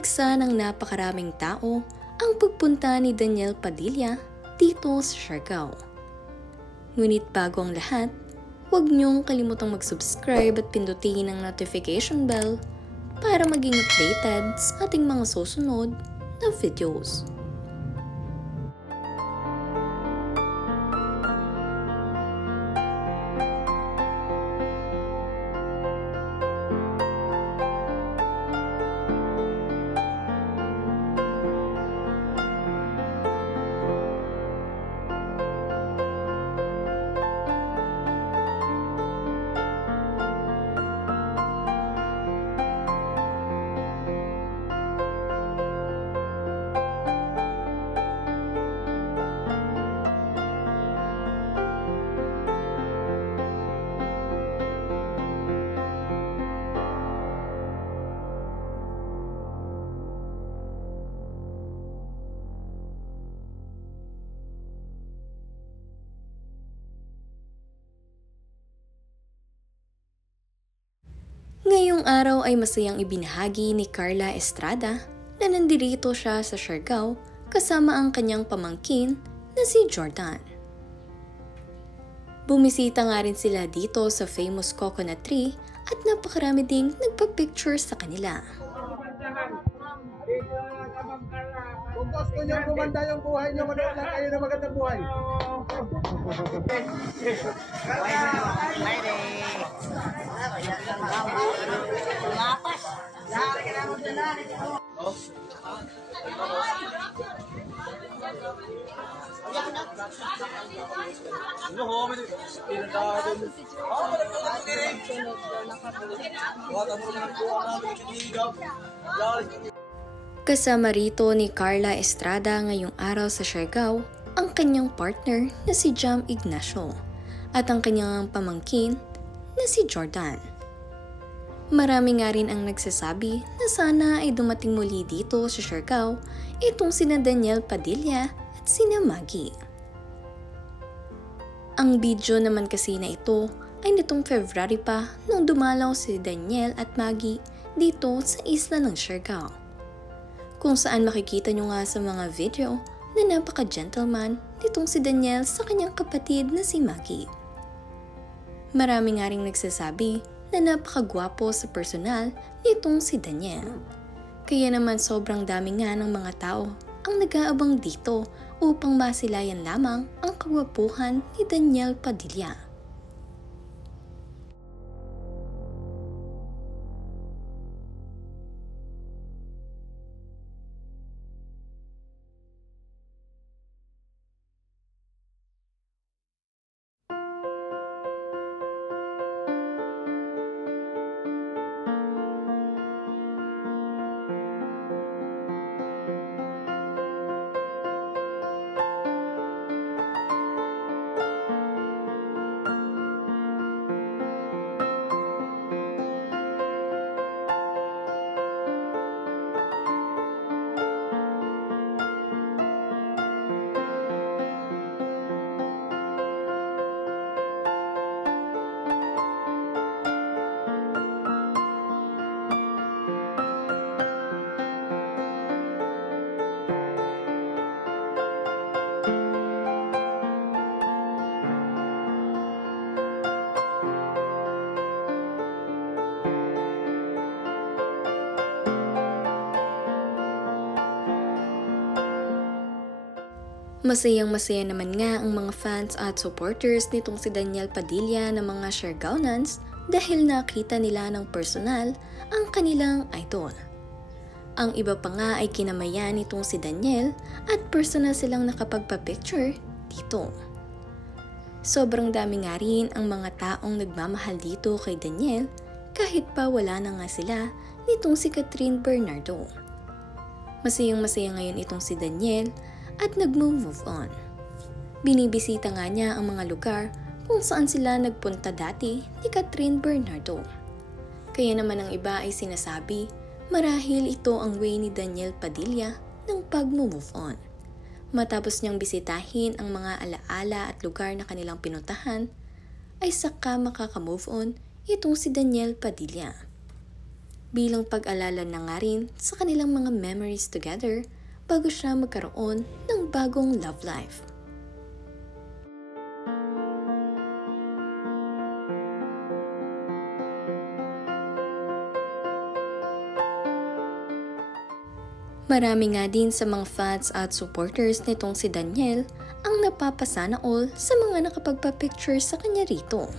Pinalagsa ng napakaraming tao ang pagpunta ni Daniel Padilla dito sa Siargao. Ngunit bago ang lahat, huwag niyong kalimutang mag-subscribe at pindutin ang notification bell para maging updated sa ating mga susunod na videos. Ngayong araw ay masayang ibinahagi ni Carla Estrada na nandirito siya sa Siargao kasama ang kanyang pamangkin na si Jordan. Bumisita nga rin sila dito sa famous coconut tree at napakarami ding nagpa-picture sa kanila. Kung gusto nyo gumanda yung buhay nyo, manood lang kayo na magandang buhay. Kasama rito ni Carla Estrada ngayong araw sa Siargao ang kanyang partner na si Jam Ignacio at ang kanyang pamangkin na si Jordan. Marami nga rin ang nagsasabi na sana ay dumating muli dito sa Siargao itong sina Daniel Padilla at sina Maggie. Ang video naman kasi na ito ay nitong February pa nung dumalaw si Daniel at Maggie dito sa isla ng Siargao. Kung saan makikita nyo nga sa mga video na napaka-gentleman nitong si Daniel sa kanyang kapatid na si Maggie. Marami nga ring nagsasabi na napakagwapo sa personal nitong si Daniel. Kaya naman sobrang dami nga ng mga tao ang nag-aabang dito upang masilayan lamang ang kagwapuhan ni Daniel Padilla. Masayang-masaya naman nga ang mga fans at supporters nitong si Daniel Padilla ng mga Siargaonans dahil nakita nila ng personal ang kanilang idol. Ang iba pa nga ay kinamayan nitong si Daniel at personal silang nakapagpa-picture dito. Sobrang dami nga rin ang mga taong nagmamahal dito kay Daniel kahit pa wala na nga sila nitong si Catherine Bernardo. Masayang-masaya ngayon itong si Daniel at nag-move on. Binibisita nga niya ang mga lugar kung saan sila nagpunta dati ni Catherine Bernardo. Kaya naman ang iba ay sinasabi, marahil ito ang way ni Daniel Padilla ng pag-move on. Matapos niyang bisitahin ang mga alaala at lugar na kanilang pinuntahan, ay saka makaka-move on itong si Daniel Padilla. bilang pag-alala na nga rin sa kanilang mga memories together bago siya magkaroon ng bagong love life. Marami nga din sa mga fans at supporters nitong si Daniel ang napapasana all sa mga nakapagpa-picture sa kanya rito.